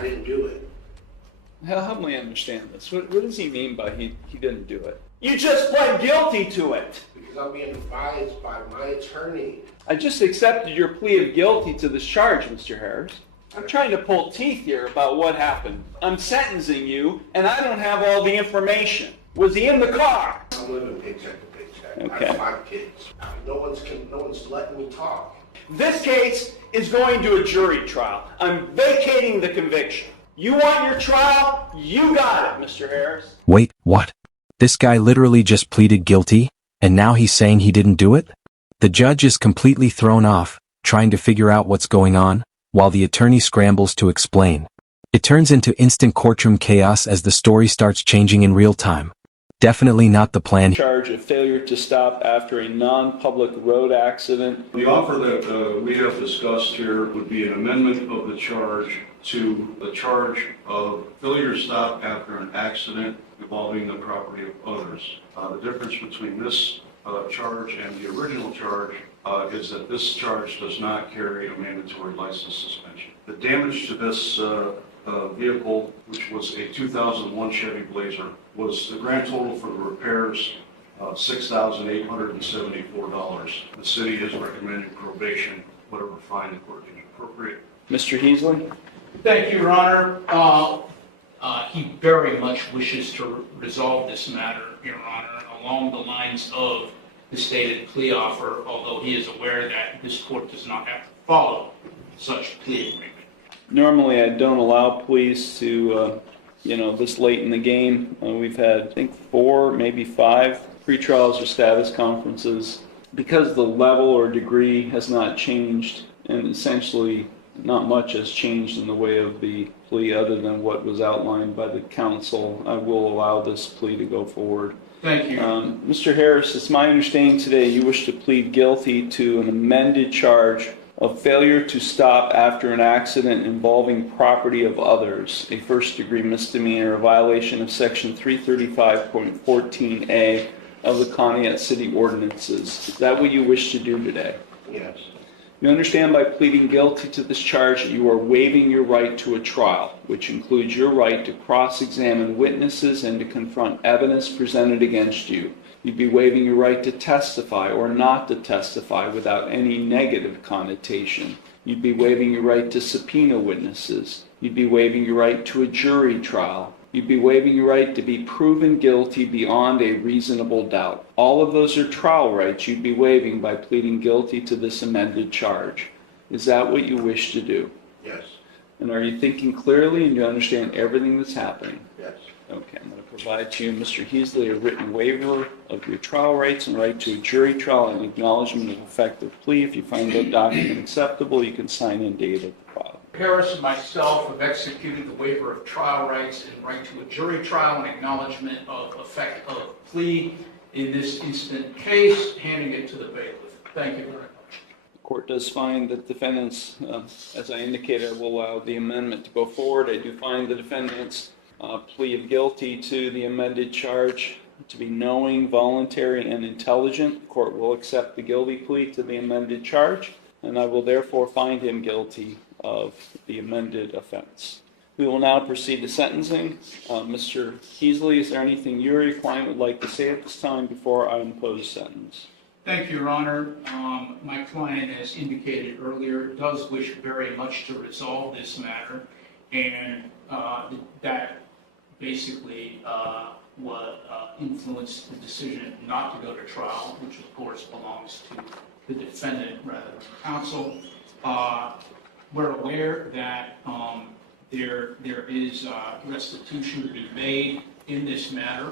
I didn't do it. Help me understand this. What does he mean by he didn't do it? You just pled guilty to it. Because I'm being advised by my attorney. I just accepted your plea of guilty to this charge, Mr. Harris. I'm trying to pull teeth here about what happened. I'm sentencing you, and I don't have all the information. Was he in the car? I'm living paycheck to paycheck. Okay. I have 5 kids. No one's letting me talk. This case is going to a jury trial. I'm vacating the conviction. You want your trial? You got it, Mr. Harris. Wait, what? This guy literally just pleaded guilty, and now he's saying he didn't do it? The judge is completely thrown off, trying to figure out what's going on, while the attorney scrambles to explain. It turns into instant courtroom chaos as the story starts changing in real time. Definitely not the plan. Charge of failure to stop after a non-public road accident. The offer that we have discussed here would be an amendment of the charge to the charge of failure to stop after an accident involving the property of others. The difference between this charge and the original charge is that this charge does not carry a mandatory license suspension. The damage to this vehicle, which was a 2001 Chevy Blazer, was the grand total for the repairs $6,874. The city is recommending probation, whatever fine the court deems appropriate. Mr. Heasley? Thank you, Your Honor. He very much wishes to resolve this matter, Your Honor, along the lines of the stated plea offer, although he is aware that this court does not have to follow such plea agreement. Normally, I don't allow pleas to, this late in the game. We've had, I think, 4, maybe 5 pretrials or status conferences. Because the level or degree has not changed, and essentially not much has changed in the way of the plea other than what was outlined by the counsel, I will allow this plea to go forward. Thank you. Mr. Harris, it's my understanding today you wish to plead guilty to an amended charge of failure to stop after an accident involving property of others, a first-degree misdemeanor, a violation of Section 335.14a of the Conneaut City Ordinances. Is that what you wish to do today? Yes. You understand by pleading guilty to this charge that you are waiving your right to a trial, which includes your right to cross-examine witnesses and to confront evidence presented against you. You'd be waiving your right to testify or not to testify without any negative connotation. You'd be waiving your right to subpoena witnesses. You'd be waiving your right to a jury trial. You'd be waiving your right to be proven guilty beyond a reasonable doubt. All of those are trial rights you'd be waiving by pleading guilty to this amended charge. Is that what you wish to do? Yes. And are you thinking clearly and do you understand everything that's happening? Yes. Okay, I'm going to provide to you, Mr. Heasley, a written waiver of your trial rights and right to a jury trial and acknowledgement of effective plea. If you find that document acceptable, you can sign and date it. Harris and myself have executed the waiver of trial rights and right to a jury trial and acknowledgement of effect of plea in this instant case, handing it to the bailiff. Thank you very much. The court does find that defendants, as I indicated, will allow the amendment to go forward. I do find the defendant's plea of guilty to the amended charge to be knowing, voluntary, and intelligent. The court will accept the guilty plea to the amended charge, and I will therefore find him guilty of the amended offense. We will now proceed to sentencing. Mr. Heasley, is there anything you or your client would like to say at this time before I impose sentence? Thank you, Your Honor. My client, as indicated earlier, does wish very much to resolve this matter, and that basically what influenced the decision not to go to trial, which of course belongs to the defendant rather than counsel. We're aware that there is restitution to be made in this matter,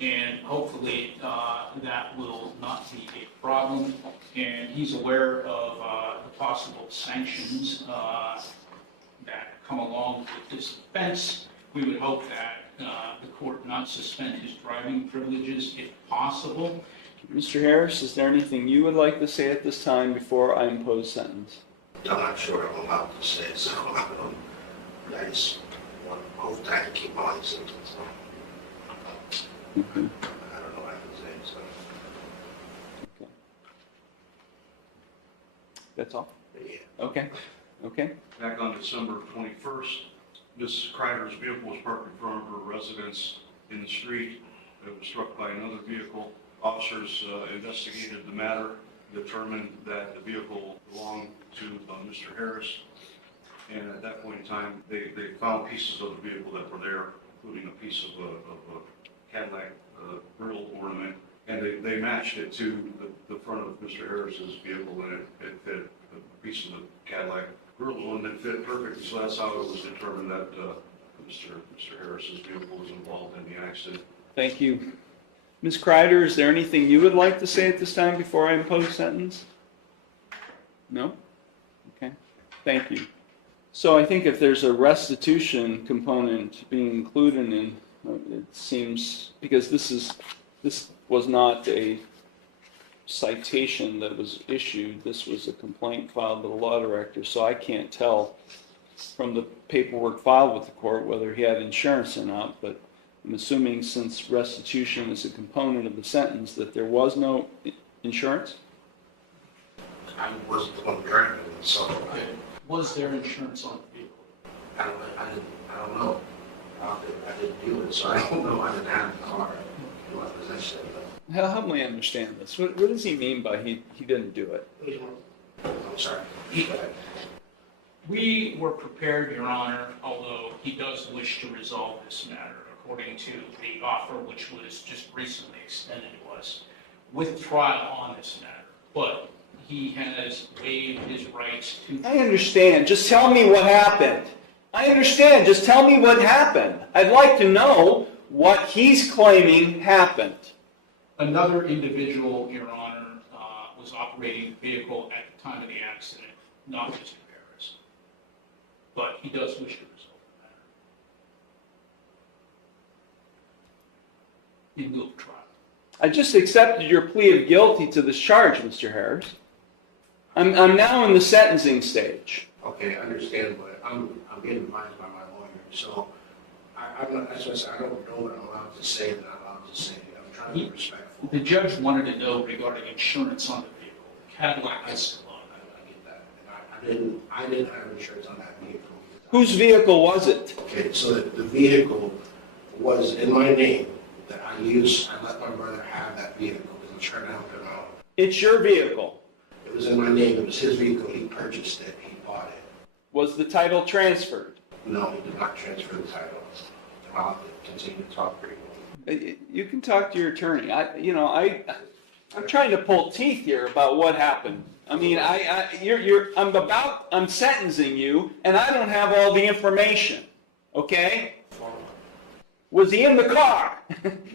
and hopefully that will not be a problem. And he's aware of the possible sanctions that come along with this offense. We would hope that the court not suspend his driving privileges if possible. Mr. Harris, is there anything you would like to say at this time before I impose sentence? I'm not sure I'm allowed to say so. I just want to hope that I keep on sentence. I don't know what I can say, so. Okay. That's all? Yeah. Okay. Okay. Back on December 21st, Ms. Kreider's vehicle was parked in front of her residence in the street. It was struck by another vehicle. Officers investigated the matter, determined that the vehicle belonged to Mr. Harris. And at that point in time, they found pieces of the vehicle that were there, including a piece of a Cadillac grill ornament. And they matched it to the front of Mr. Harris's vehicle, and it fit. A piece of the Cadillac grill ornament fit perfectly. So that's how it was determined that Mr. Harris's vehicle was involved in the accident. Thank you. Ms. Kreider, is there anything you would like to say at this time before I impose sentence? No? Okay. Thank you. So I think if there's a restitution component being included in, it seems, because this was not a citation that was issued, this was a complaint filed with the law director, so I can't tell from the paperwork filed with the court whether he had insurance or not, but I'm assuming since restitution is a component of the sentence that there was no insurance? I wasn't the one driving it, so Was there insurance on the vehicle? I don't know. I didn't do it, so I don't know. I didn't have the car in my possession. Help me understand this. What does he mean by he didn't do it? I'm sorry. We were prepared, Your Honor, although he does wish to resolve this matter, according to the offer which was just recently extended to us, with trial on this matter. But he has waived his rights to... I understand. Just tell me what happened. I understand. Just tell me what happened. I'd like to know what he's claiming happened. Another individual, Your Honor, was operating the vehicle at the time of the accident, not Mr. Harris. But he does wish to resolve the matter in lieu of trial. I just accepted your plea of guilty to this charge, Mr. Harris. I'm now in the sentencing stage. Okay, I understand, but I'm getting advised by my lawyer, so I'm not, that's what I said, I don't know what I'm allowed to say that I'm allowed to say. I'm trying to be respectful. The judge wanted to know regarding insurance on the vehicle. Cadillac Escalade. I get that. And I didn't have insurance on that vehicle. Whose vehicle was it? Okay, so the vehicle was in my name that I used. I let my brother have that vehicle because I'm trying to help him out. It's your vehicle. It was in my name. It was his vehicle. He purchased it. He bought it. Was the title transferred? No, he did not transfer the title. I'll have to continue to talk briefly. You can talk to your attorney. I'm trying to pull teeth here about what happened. I mean, I'm sentencing you, and I don't have all the information. Okay? Was he in the car?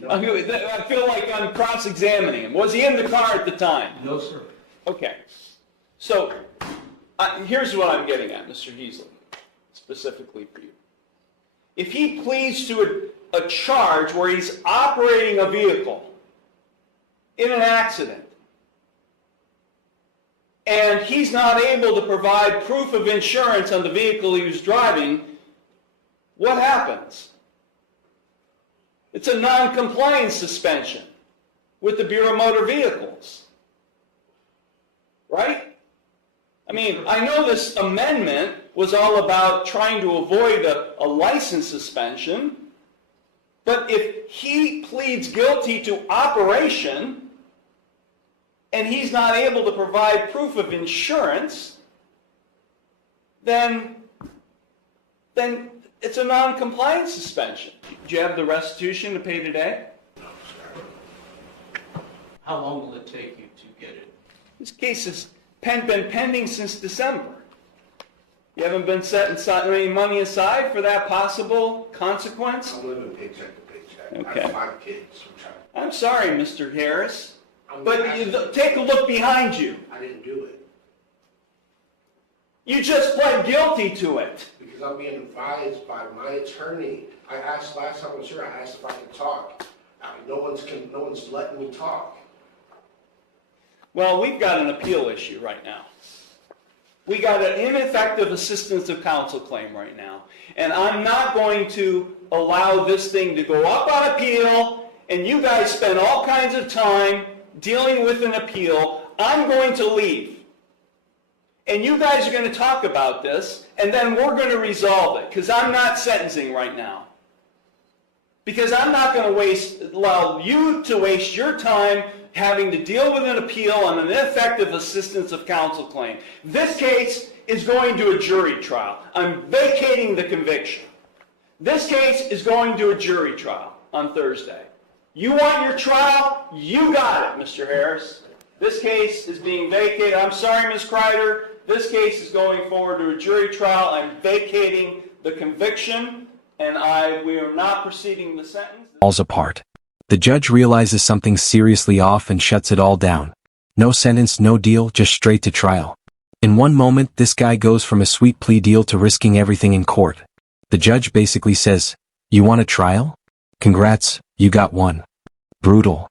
I feel like I'm cross-examining him. Was he in the car at the time? No, sir. Okay. So, here's what I'm getting at, Mr. Heasley, specifically for you. If he pleads to a charge where he's operating a vehicle in an accident, and he's not able to provide proof of insurance on the vehicle he was driving, what happens? It's a non-compliance suspension with the Bureau of Motor Vehicles. Right? I mean, I know this amendment was all about trying to avoid a license suspension, but if he pleads guilty to operation and he's not able to provide proof of insurance, then it's a non-compliance suspension. Do you have the restitution to pay today? No, sir. How long will it take you to get it? This case has been pending since December. You haven't been setting any money aside for that possible consequence? I'm living paycheck to paycheck. Okay. I have 5 kids. I'm sorry, Mr. Harris, I'm but take a look behind you. I didn't do it You just pled guilty to it. because I'm being advised by my attorney. I asked last time I was here, I asked if I could talk. No one's letting me talk. Well, we've got an appeal issue right now. We got an ineffective assistance of counsel claim right now. And I'm not going to allow this thing to go up on appeal, and you guys spend all kinds of time dealing with an appeal. I'm going to leave. and you guys are going to talk about this, and then we're going to resolve it, because I'm not sentencing right now. Because I'm not going to allow you to waste your time having to deal with an appeal on an ineffective assistance of counsel claim. This case is going to a jury trial. I'm vacating the conviction. This case is going to a jury trial on Thursday. You want your trial? You got it, Mr. Harris. This case is being vacated. I'm sorry, Ms. Kreider. This case is going forward to a jury trial. I'm vacating the conviction, and we are not proceeding the sentence. Falls apart. The judge realizes something's seriously off and shuts it all down. No sentence, no deal, just straight to trial. In one moment, this guy goes from a sweet plea deal to risking everything in court. The judge basically says, "You want a trial? Congrats, you got one." Brutal.